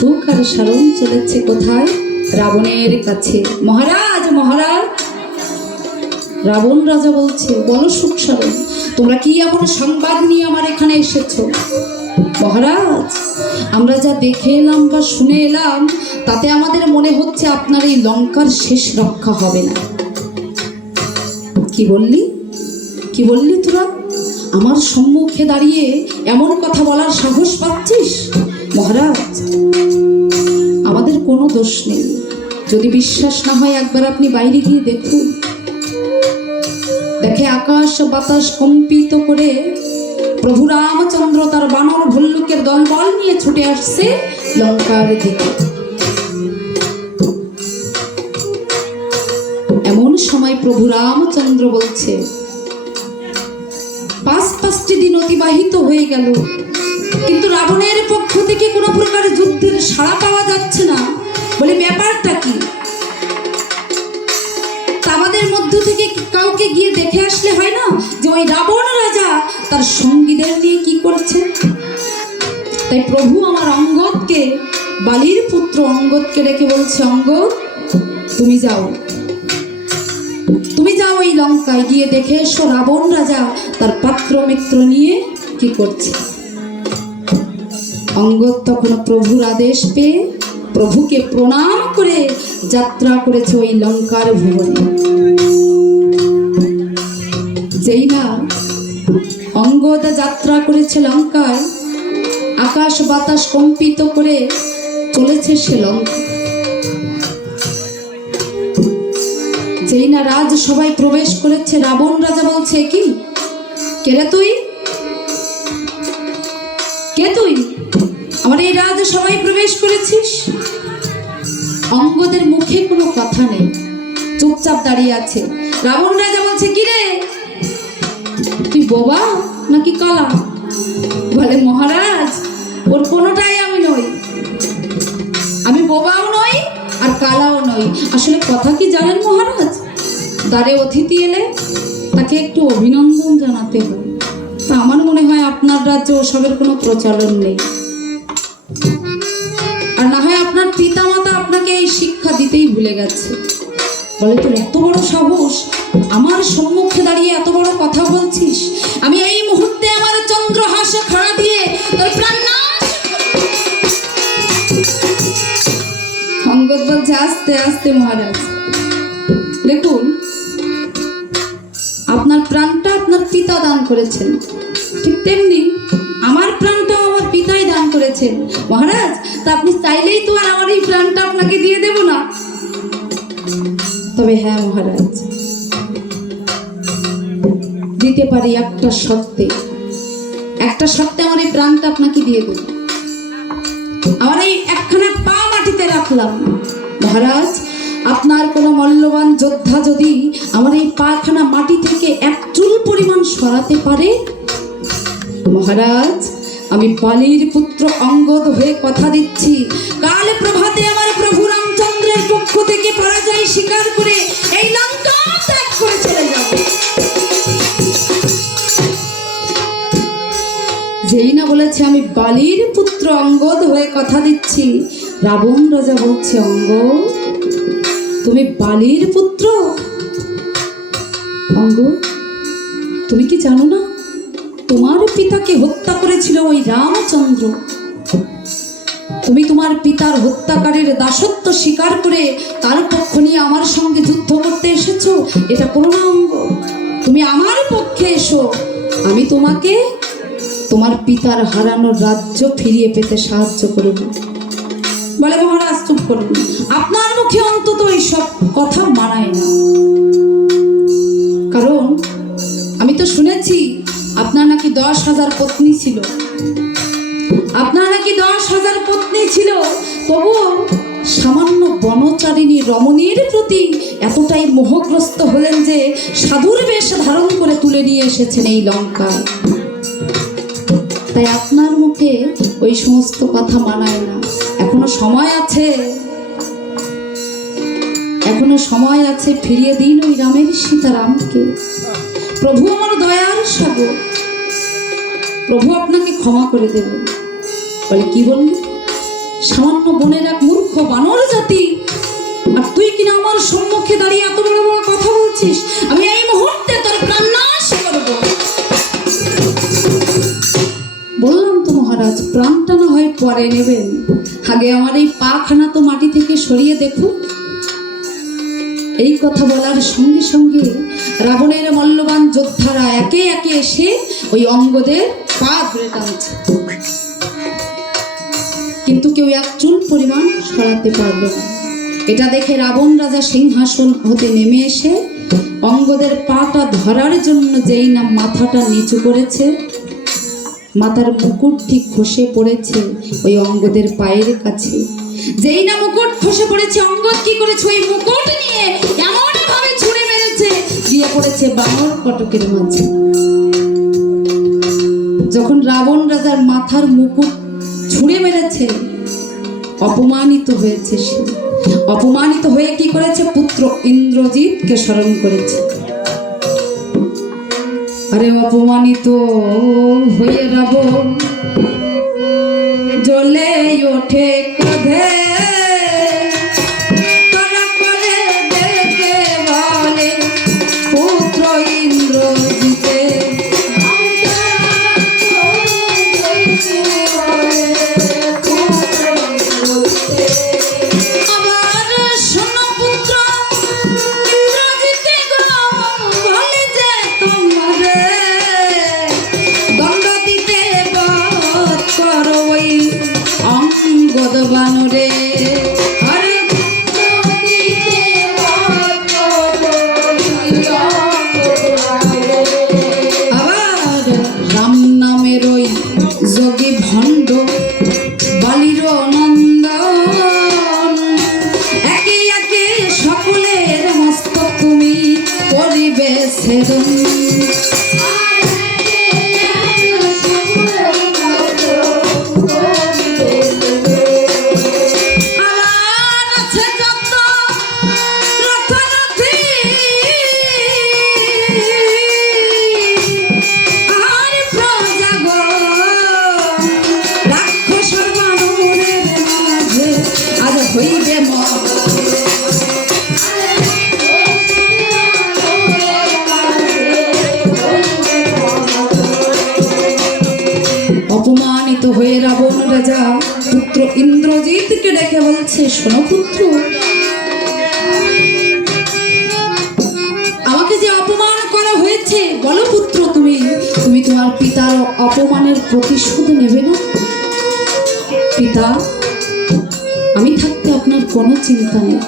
সুখ আর সারণ চলেছে কোথায়? রাবণের কাছে। মহারাজ মহারাজ, রাবণ রাজা বলছে, বলো সুখ সারণ, তোমরা কি এমন সংবাদ নিয়ে আমার এখানে এসেছো? মহারাজ, আমরা যা দেখে এলাম বা শুনে এলাম তাতে আমাদের মনে হচ্ছে আপনার এই লঙ্কার শেষ রক্ষা হবে না। কি বললি? কি বললি তোরা? আমার সম্মুখে দাঁড়িয়ে এমন কথা বলার সাহস পাচ্ছিস? মহারাজ, আমাদের কোনো দোষ নেই। যদি বিশ্বাস না হয় একবার আপনি বাইরে গিয়ে দেখুন। দেখে আকাশ বাতাস কম্পিত করে প্রভু রামচন্দ্র তার বানর ভল্লুকের দলবল নিয়ে ছুটে আসছে লঙ্কার দিকে। এমন সময় প্রভু রামচন্দ্র বলছে, ৫টি দিন অতিবাহিত হয়ে গেল, কিন্তু রাবণের পক্ষ থেকে কোনো প্রকার যুদ্ধের সাড়া পাওয়া যাচ্ছে না। বলে ব্যাপারটা কি? আমাদের মধ্য থেকে কাউকে গিয়ে দেখে আসলে হয় না যে ওই রাবণ রাজা তার সঙ্গীদের নিয়ে কি করছে? তাই প্রভু আমার অঙ্গদকে, বালির পুত্র অঙ্গদকে রেখে বলছে, অঙ্গদ তুমি যাও, তুমি যাও এই লঙ্কায়, গিয়ে দেখে এসো রাবণ রাজা তার পাত্র মিত্র নিয়ে কি করছে। অঙ্গদ তখন প্রভুর আদেশ পেয়ে প্রভুকে প্রণাম করে যাত্রা করেছে ওই লঙ্কার ভুবনে। যেই না অঙ্গদ যাত্রা করেছে লঙ্কায়, আকাশ বাতাস কম্পিত করে চলেছে সে লঙ্কা। যেই না রাজ সবাই প্রবেশ করেছে, রাবণ রাজা বলছে, কি কে রে তুই? কে তুই? আমার এই রাজ সবাই প্রবেশ করেছিস? অঙ্গদের মুখে কোনো কথা নেই, চুপচাপ দাঁড়িয়ে আছে। রাবণ রাজা বলছে, কি রে তুই বোবা নাকি কালা? বলে, মহারাজ ওর কোনোটাই আমি নই, আমি বোবাও নই আর কালাও নই। আসলে কথা কি জানেন মহারাজ, দ্বারে অতিথি এলে তাকে একটু অভিনন্দন জানাতে হয়। তা আমার মনে হয় আপনার রাজ্যে ওসবের কোনো প্রচলন নেই, আর না হয় আপনার পিতামাতা আপনাকে এই শিক্ষা দিতেই ভুলে গেছে। বলে, তোর এত বড় সাহস, আমার সম্মুখে দাঁড়িয়ে এত বড় কথা বলছিস? আমি এই মুহূর্তে আমার চন্দ্রহাসে খাড়া দিয়ে তোর প্রাণ নাশ। অঙ্গদ বলছে, আস্তে আস্তে মহারাজ, দেখুন আপনার প্রাণটা আপনার পিতা দান করেছেন, ঠিক তেমনি আমার প্রাণটাও আমার পিতাই দান করেছেন মহারাজ। তা আপনি চাইলেই তো আর আমার এই প্রাণটা আপনাকে দিয়ে দেব না। তবে হ্যাঁ মহারাজ, দিতে পারি একটা শর্তে। একটা শর্তে আমার এই প্রাণটা আপনাকে দিয়ে দেব। আমার এই একখানা পা মাটিতে রাখলাম মহারাজ, আপনার কোনো মূল্যবান যোদ্ধা যদি আমার এই পাখানা মাটি থেকে এক চুল পরিমাণ সরাতে পারে, মহারাজ আমি বালির পুত্র অঙ্গদ হয়ে কথা দিচ্ছি, কাল প্রভাতে আমার প্রভু রামচন্দ্রের পক্ষ থেকে পরাজয় স্বীকার করে এই লঙ্কা ত্যাগ করে চলে যাব। যেই না বলেছে আমি বালির পুত্র অঙ্গদ হয়ে কথা দিচ্ছি, রাবণ রাজা বলছে, অঙ্গদ তুমি বালির পুত্র? অঙ্গদ তুমি কি জানো না, তোমার পিতাকে হত্যা করেছিল ওই রামচন্দ্র। তুমি তোমার পিতার হত্যাকারীর দাসত্ব স্বীকার করে তার পক্ষ নিয়ে আমার সঙ্গে যুদ্ধ করতে এসেছো? এটা করো না অঙ্গদ, তুমি আমার পক্ষে এসো, আমি তোমাকে তোমার পিতার হারানোর রাজ্য ফিরিয়ে পেতে সাহায্য করব। বলে, মহারাজ চুপ করুন, আপনার মুখে অন্তত এইসব কথা মানায় না। কারণ আমি তো শুনেছি আপনার নাকি 10,000 পত্নী ছিল। আপনার নাকি 10,000 পত্নী ছিল, তবুও সামান্য বনচারিণী রমণীর প্রতি এতটাই মোহগ্রস্ত হলেন যে সাধুর বেশ ধারণ করে তুলে নিয়ে এসেছেন এই লঙ্কায়। তাই আপনার মুখে ওই সমস্ত কথা মানায় না। এখনো সময় আছে, এখনো সময় আছে, ফিরিয়ে দিন ওই রামের সীতারামকে। প্রভু আমার দয়ার সাগর, প্রভু আপনাকে ক্ষমা করে দেবেন। বলে, কি বললি? সামান্য বনের এক মূর্খ বানর জাতি, আর তুই কিনা আমার সম্মুখে দাঁড়িয়ে এত বড় বড় কথা বলছিস। আমি এই মুহূর্তে তোর প্রাণ নাশ করব। বললাম তো মহারাজ, প্রাণটা না হয় পরে নেবেন, আগে আমার এই পাখানা তো মাটি থেকে সরিয়ে দেখুন। এই কথা বলার সঙ্গে সঙ্গে রাবণের মল্লবান যোদ্ধারা একে একে এসে ওই অঙ্গদের পা ধরে টানছে, কিন্তু কেউ এক চুল পরিমাণ সরাতে পারল না। এটা দেখে রাবণ রাজা সিংহাসন হতে নেমে এসে অঙ্গদের পাটা ধরার জন্য যেই না মাথাটা নিচু করেছে, মাথার মুকুটটি খসে পড়েছে ওই অঙ্গদের পায়ের কাছে। যেই না মুকুট খসে পড়েছে, অঙ্গদ কি করেছে, ওই মুকুট নিয়ে এমন ভাবে ছুঁড়ে মেরেছে, গিয়ে পড়েছে বানর কটকের মাঝে। যখন রাবণ রাজার মাথার মুকুট ছুঁড়ে মেরেছে, অপমানিত হয়েছে সে। অপমানিত হয়ে কি করেছে, পুত্র ইন্দ্রজিৎকে স্মরণ করেছে। আরে অপমানিত হয়ে রাবণ জ্বলে ওঠে ক্রোধে, তারা করে ডেকে বলে পুত্র ইন্দ্রজিতে। বানরে আরে আবার রাম নামের ওই যোগী ভণ্ড বালির নন্দন, একে একে সকলের মস্তক তুমি করিবে ছেদন। অপমানিত হয়ে রাবণ রাজা পুত্র ইন্দ্রজিৎকে ডেকে বলছে, শোনো পুত্র, আমাকে যে অপমান করা হয়েছে, বলো পুত্র, তুমি তোমার পিতার অপমানের প্রতিশোধ নেবে না? পিতা, আমি থাকতে আপনার কোনো চিন্তা নেই।